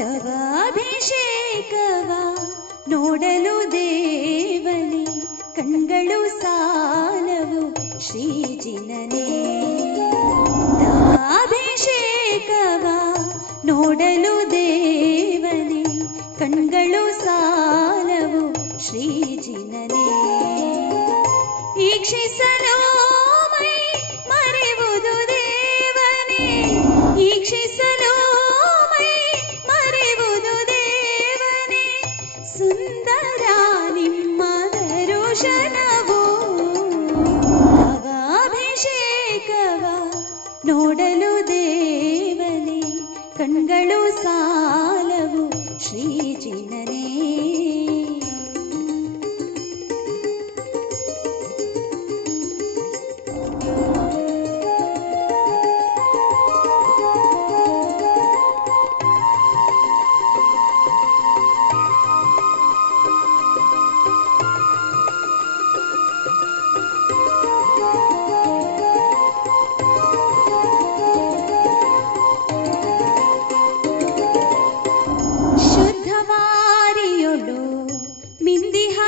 ತವಾಭಿಷೇಕವ ನೋಡಲು ದೇವನೆ ಕಣ್ಗಳು ಸಾಲವು ಶ್ರೀಜಿನನೇ. ತವಾಭಿಷೇಕವ ನೋಡಲು ದೇವನೆ ಕಣ್ಗಳು ಸಾಲವು ಶ್ರೀಜಿನನೇ. ಈಕ್ಷಿಸಲೋ ದರುಶನವು ತವ ಅಭಿಷೇಕವ ನೋಡಲು ದೇವನೇ ಕಣ್ಗಳು ಸಾಲವು ಶ್ರೀಜಿನನೇ ಶುದ್ಧವಾರಿಯೊಳು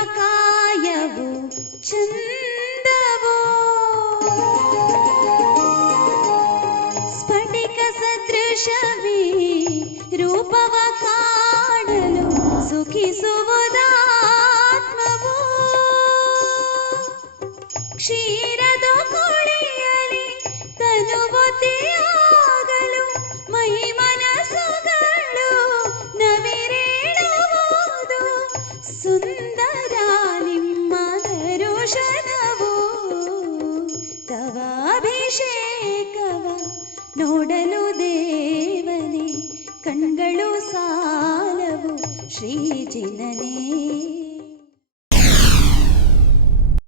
ಕಾಯವು ಚಂದವೋ ಸ್ಫಟಿಕ ಸದೃಶವೇ ರೂಪವ ಕಾಣಲು ಸುಖಿಸುವುದಾತ್ಮವೋ ಕ್ಷೀರದ ಅಭಿಷೇಕವ ನೋಡಲು ದೇವನೇ ಕಣ್ಗಳು ಸಾಲವು ಶ್ರೀಜಿನನೇ